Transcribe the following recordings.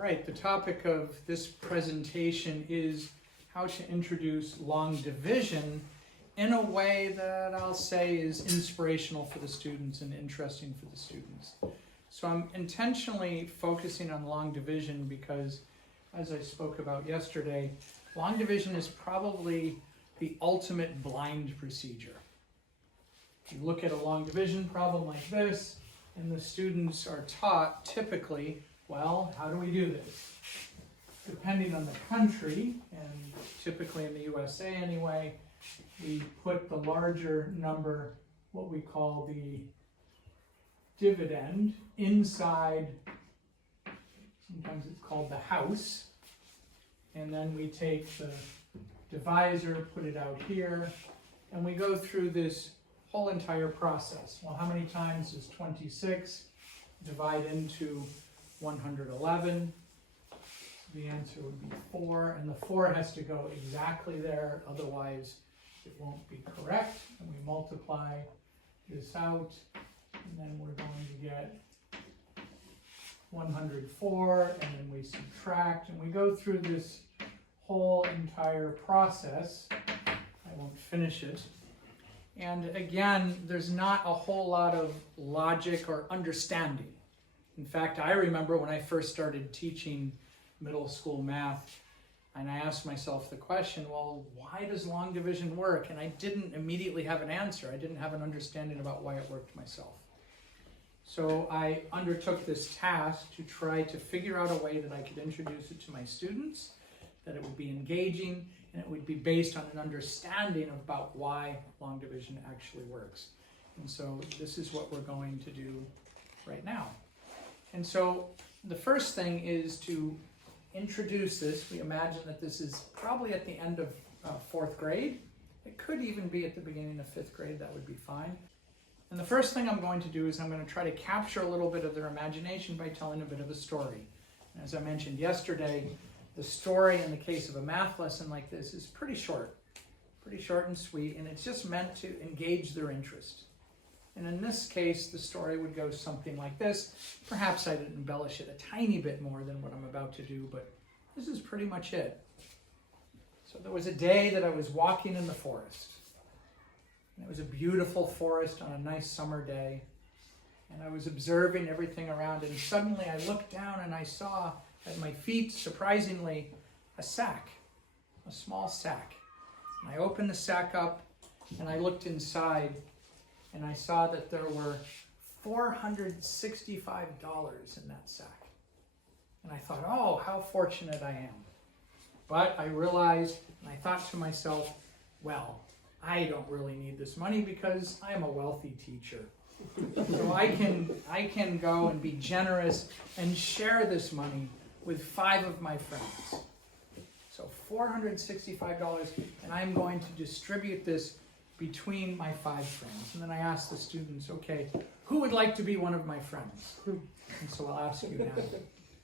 All right, the topic of this presentation is how to introduce long division in a way that I'll say is inspirational for the students and interesting for the students. So I'm intentionally focusing on long division because, as I spoke about yesterday, long division is probably the ultimate blind procedure. You look at a long division problem like this, and the students are taught typically, well, how do we do this? Depending on the country, and typically in the USA anyway, we put the larger number, what we call the dividend, inside, sometimes it's called the house, and then we take the divisor, put it out here, and we go through this whole entire process. Well, how many times does 26 divide into 111? The answer would be 4, and the 4 has to go exactly there, otherwise it won't be correct. And we multiply this out, and then we're going to get 104, and then we subtract, and we go through this whole entire process. I won't finish it. And again, there's not a whole lot of logic or understanding. In fact, I remember when I first started teaching middle school math, and I asked myself the question, well, why does long division work? And I didn't immediately have an answer. I didn't have an understanding about why it worked myself. So I undertook this task to try to figure out a way that I could introduce it to my students, that it would be engaging, and it would be based on an understanding about why long division actually works. And so this is what we're going to do right now. And so the first thing is to introduce this. We imagine that this is probably at the end of 4th grade. It could even be at the beginning of 5th grade, that would be fine. And the first thing I'm going to do is I'm going to try to capture a little bit of their imagination by telling a bit of a story. And as I mentioned yesterday, the story in the case of a math lesson like this is pretty short and sweet, and it's just meant to engage their interest. And in this case, the story would go something like this. Perhaps I'd embellish it a tiny bit more than what I'm about to do, but this is pretty much it. So there was a day that I was walking in the forest. And it was a beautiful forest on a nice summer day. And I was observing everything around, and suddenly I looked down and I saw at my feet, surprisingly, a sack, a small sack. And I opened the sack up and I looked inside, and I saw that there were $465 in that sack. And I thought, oh, how fortunate I am. But I realized, and I thought to myself, well, I don't really need this money because I am a wealthy teacher. So I can go and be generous and share this money with 5 of my friends. So $465, and I'm going to distribute this between my 5 friends. And then I asked the students, okay, who would like to be one of my friends? And so I'll ask you now,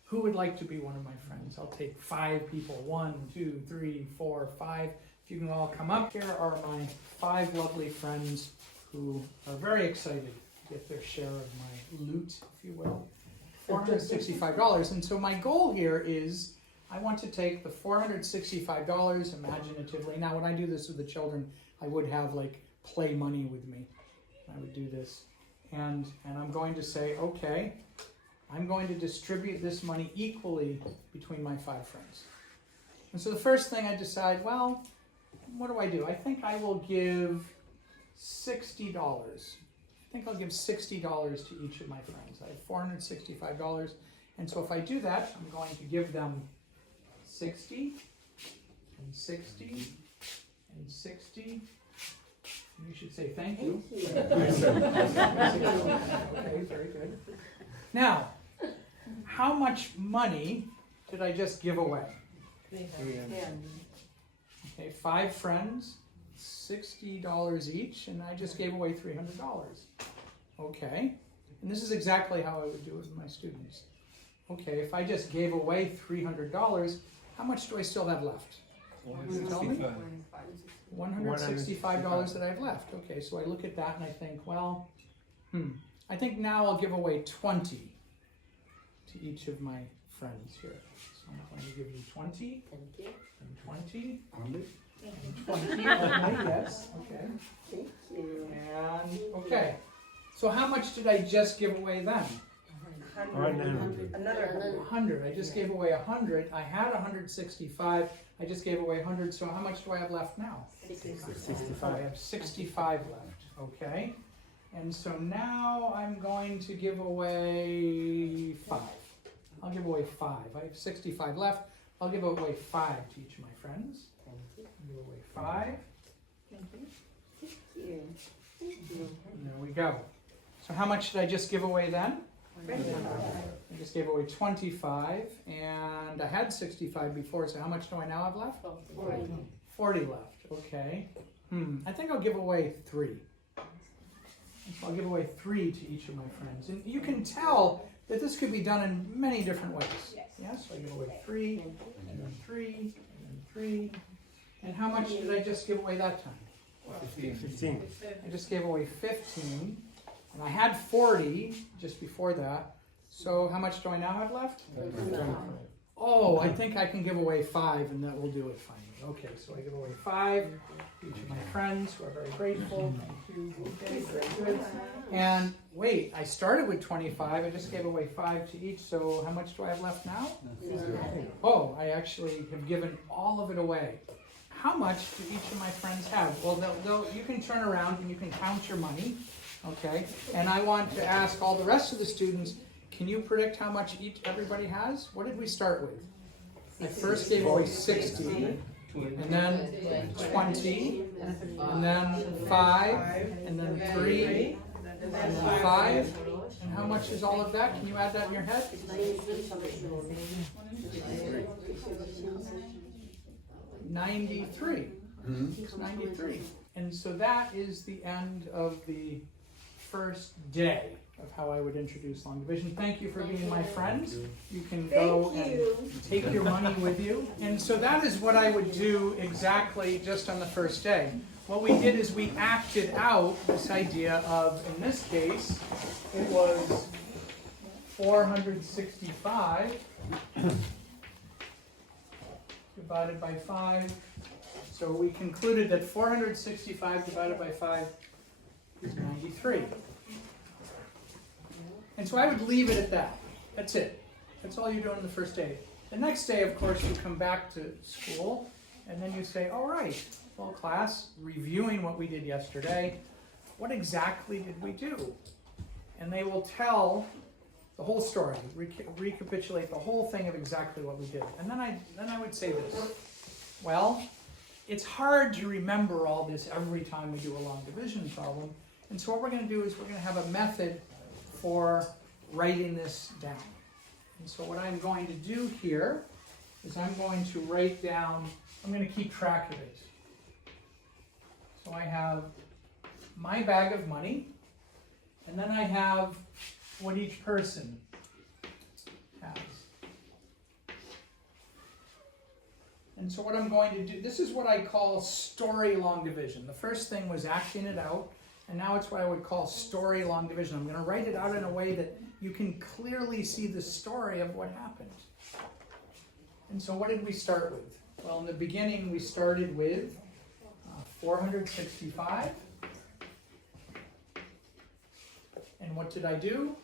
who would like to be one of my friends? I'll take 5 people, 1, 2, 3, 4, 5. If you can all come up. Here are my 5 lovely friends who are very excited to get their share of my loot, if you will. $465. And so my goal here is I want to take the $465 imaginatively. Now when I do this with the children, I would have like play money with me. I would do this. And I'm going to say, okay, I'm going to distribute this money equally between my 5 friends. And so the first thing I decide, well, what do? I think I will give $60. I think I'll give $60 to each of my friends. I have $465. And so if I do that, I'm going to give them 60 and 60 and 60. You should say thank you. Okay, very good. Now, how much money did I just give away? 10. Okay, 5 friends, $60 each, and I just gave away $300. Okay, and this is exactly how I would do it with my students. Okay, if I just gave away $300, how much do I still have left? Tell me? $165 that I have left. Okay, so I look at that and I think, well, I think now I'll give away 20 to each of my friends here. So I'm going to give you 20 Thank you. and 20 Only? and 20 only, yes, okay. Thank you. And, okay. So how much did I just give away then? 100. Another 100. I just gave away 100. I had 165. I just gave away 100. So how much do I have left now? 65. I have 65 left. Okay. And so now I'm going to give away 5. I'll give away 5. I have 65 left. I'll give away 5 to each of my friends. Thank you. I'll give away 5. Thank you. Thank you. And there we go. So how much did I just give away then? I just gave away 25, and I had 65 before, so how much do I now have left? 40 left, okay. I think I'll give away 3. So I'll give away 3 to each of my friends. And you can tell that this could be done in many different ways. Yes, so I give away 3, and then 3, and then 3. And how much did I just give away that time? 15. I just gave away 15. And I had 40 just before that. So how much do I now have left? Oh, I think I can give away 5 and that will do it finally. Okay, so I give away 5 to each of my friends who are very grateful. Thank you. Okay, very good. And wait, I started with 25. I just gave away 5 to each. So how much do I have left now? Oh, I actually have given all of it away. How much do each of my friends have? Well, you can turn around and you can count your money. Okay, and I want to ask all the rest of the students, can you predict how much everybody has? What did we start with? I first gave away 60, and then 20, and then 5, and then 3, and then 5. And how much is all of that? Can you add that in your head? 93. It's 93. And so that is the end of the first day of how I would introduce long division. Thank you for being my friends. You can go and take your money with you. And so that is what I would do exactly just on the first day. What we did is we acted out this idea of, in this case, it was 465 divided by 5. So we concluded that 465 divided by 5 is 93. And so I would leave it at that. That's it. That's all you do on the first day. The next day, of course, you come back to school, and then you say, all right, well, class, reviewing what we did yesterday, what exactly did we do? And they will tell the whole story, recapitulate the whole thing of exactly what we did. And then I would say this, well, it's hard to remember all this every time we do a long division problem. And so what we're going to do is we're going to have a method for writing this down. And so what I'm going to do here is I'm going to write down, I'm going to keep track of it. So I have my bag of money, and then I have what each person has. And so what I'm going to do, this is what I call story long division. The first thing was acting it out, and now it's what I would call story long division. I'm going to write it out in a way that you can clearly see the story of what happened. And so what did we start with? Well, in the beginning we started with 465. And what did I do?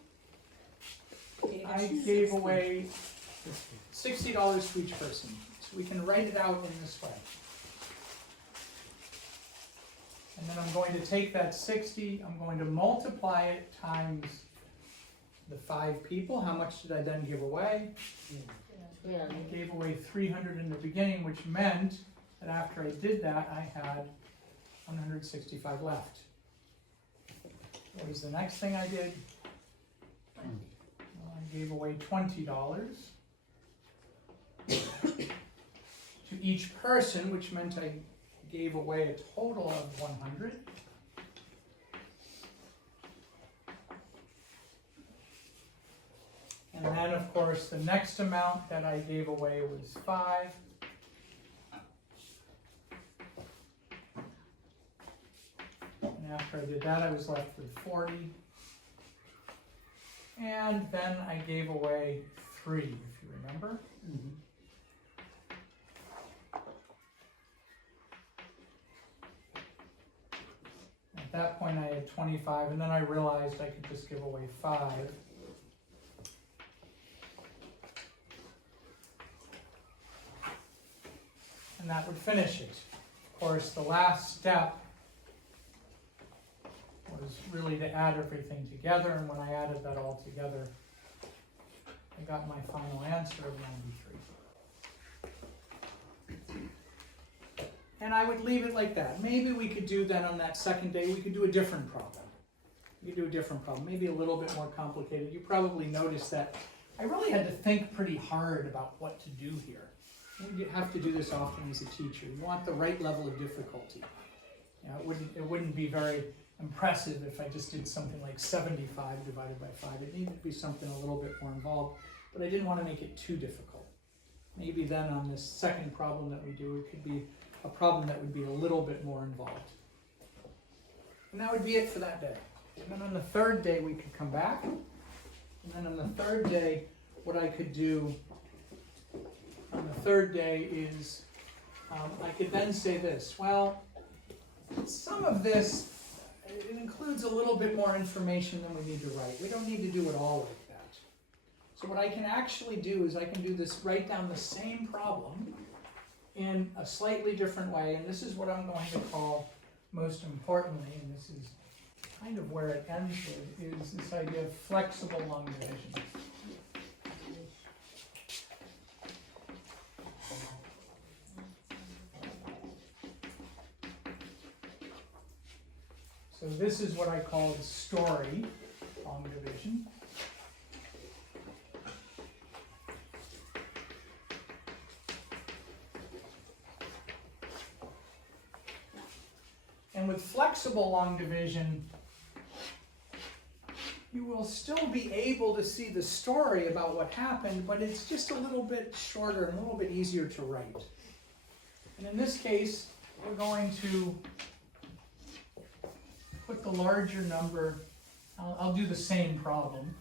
I gave away $60 to each person. So we can write it out in this way. And then I'm going to take that 60, I'm going to multiply it times the 5 people. How much did I then give away? I gave away 300 in the beginning, which meant that after I did that, I had 165 left. What was the next thing I did? Well, I gave away $20 to each person, which meant I gave away a total of 100. And then, of course, the next amount that I gave away was 5. And after I did that, I was left with 40. And then I gave away 3, if you remember. At that point I had 25, and then I realized I could just give away 5. And that would finish it. Of course, the last step was really to add everything together, and when I added that all together, I got my final answer of 93. And I would leave it like that. Maybe we could do then on that second day, we could do a different problem. We could do a different problem, maybe a little bit more complicated. You probably noticed that I really had to think pretty hard about what to do here. You have to do this often as a teacher. You want the right level of difficulty. You know, it wouldn't be very impressive if I just did something like 75 divided by 5. It needed to be something a little bit more involved, but I didn't want to make it too difficult. Maybe then on this second problem that we do, it could be a problem that would be a little bit more involved. And that would be it for that day. And then on the third day, we could come back. And then on the third day, what I could do on the third day is I could then say this. Well, some of this, it includes a little bit more information than we need to write. We don't need to do it all like that. So what I can actually do is I can do this, write down the same problem in a slightly different way, and this is what I'm going to call, most importantly, and this is kind of where it ends with, is this idea of flexible long division. So this is what I call the story long division. And with flexible long division, you will still be able to see the story about what happened, but it's just a little bit shorter and a little bit easier to write. And in this case, we're going to put the larger number, I'll do the same problem,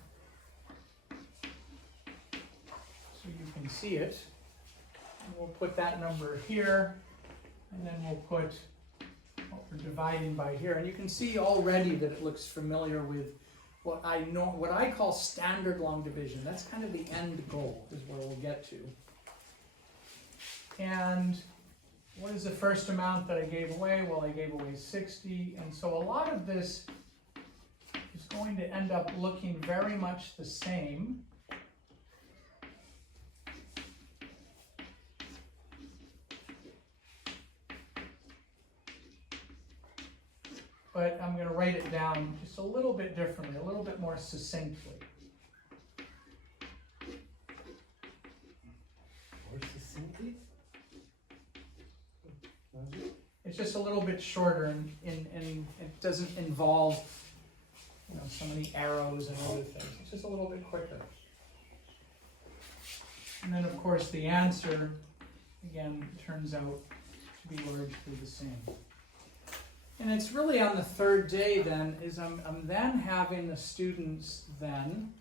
so you can see it. And we'll put that number here, and then we'll put what we're dividing by here. And you can see already that it looks familiar with what I call standard long division. That's kind of the end goal, is where we'll get to. And what is the first amount that I gave away? Well, I gave away 60, and so a lot of this is going to end up looking very much the same. But I'm going to write it down just a little bit differently, a little bit more succinctly. It's just a little bit shorter, and it doesn't involve, so many arrows and other things. It's just a little bit quicker. And then, of course, the answer, again, turns out to be largely the same. And it's really on the third day then, is I'm then having the students then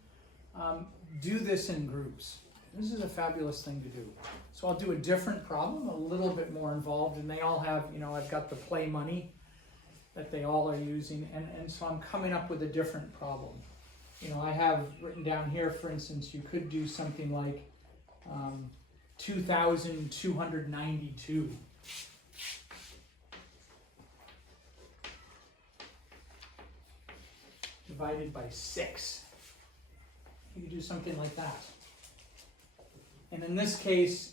do this in groups. This is a fabulous thing to do. So I'll do a different problem, a little bit more involved, and they all have, I've got the play money that they all are using, and so I'm coming up with a different problem. I have written down here, for instance, you could do something like 2,292. Divided by 6. You could do something like that. And in this case,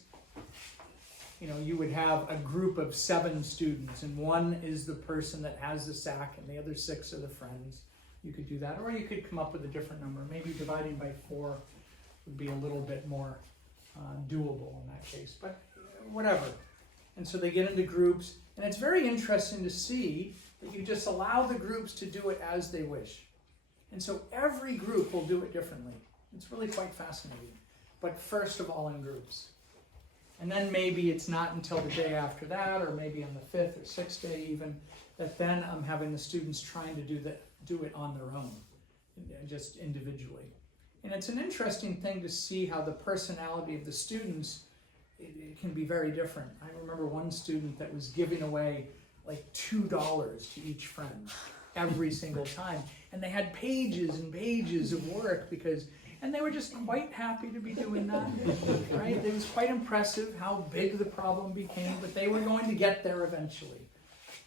you would have a group of 7 students, and one is the person that has the sack, and the other 6 are the friends. You could do that, or you could come up with a different number. Maybe dividing by 4 would be a little bit more doable in that case, but whatever. And so they get into groups, and it's very interesting to see that you just allow the groups to do it as they wish. And so every group will do it differently. It's really quite fascinating. But first of all in groups. And then maybe it's not until the day after that, or maybe on the 5th or 6th day even, that then I'm having the students trying to do it on their own, just individually. And it's an interesting thing to see how the personality of the students, it can be very different. I remember one student that was giving away like $2 to each friend every single time. And they had pages and pages of work and they were just quite happy to be doing that, right? It was quite impressive how big the problem became, but they were going to get there eventually,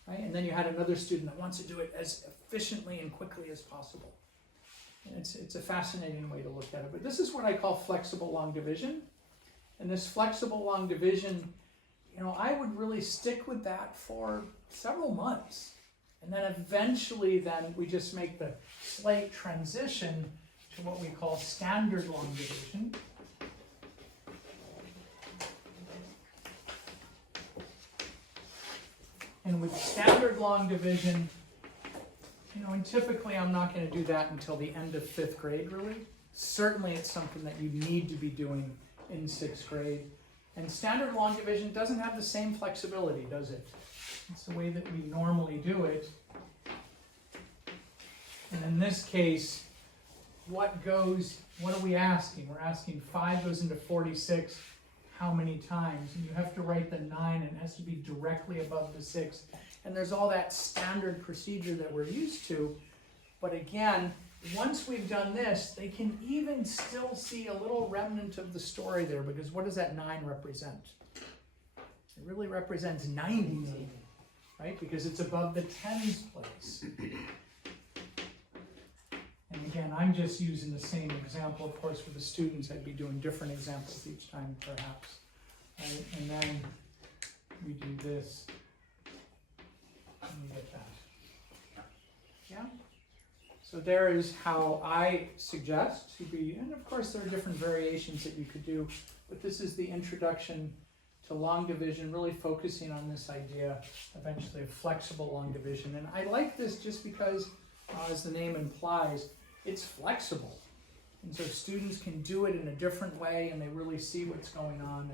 right? And then you had another student that wants to do it as efficiently and quickly as possible. And it's a fascinating way to look at it. But this is what I call flexible long division. And this flexible long division, I would really stick with that for several months. And then eventually then we just make the slight transition to what we call standard long division. And with standard long division, and typically I'm not going to do that until the end of 5th grade, really. Certainly it's something that you need to be doing in 6th grade. And standard long division doesn't have the same flexibility, does it? It's the way that we normally do it. And in this case, what are we asking? We're asking 5 goes into 46 how many times? And you have to write the 9, and it has to be directly above the 6. And there's all that standard procedure that we're used to. But again, once we've done this, they can even still see a little remnant of the story there, because what does that 9 represent? It really represents 90, right? Because it's above the tens place. And again, I'm just using the same example. Of course, for the students, I'd be doing different examples each time, perhaps. Right? And then we do this, and we get that. Yeah? So there is how I suggest to be, and of course there are different variations that you could do, but this is the introduction to long division, really focusing on this idea eventually of flexible long division. And I like this just because, as the name implies, it's flexible. And so students can do it in a different way, and they really see what's going on.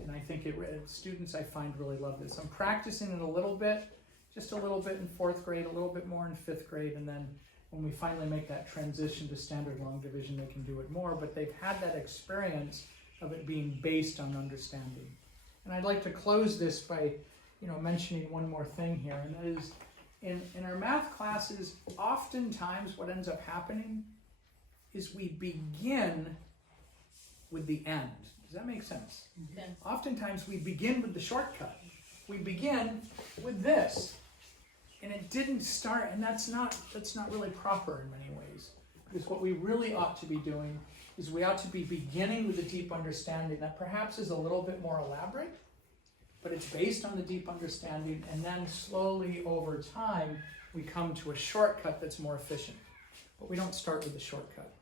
And I think students, I find, really love this. I'm practicing it a little bit, just a little bit in 4th grade, a little bit more in 5th grade, and then when we finally make that transition to standard long division, they can do it more, but they've had that experience of it being based on understanding. And I'd like to close this by, mentioning one more thing here, and that is, in our math classes, oftentimes what ends up happening is we begin with the end. Does that make sense? Yes. Oftentimes we begin with the shortcut. We begin with this. And it didn't start, and that's not really proper in many ways. Because what we really ought to be doing is we ought to be beginning with a deep understanding that perhaps is a little bit more elaborate, but it's based on the deep understanding, and then slowly over time we come to a shortcut that's more efficient. But we don't start with the shortcut.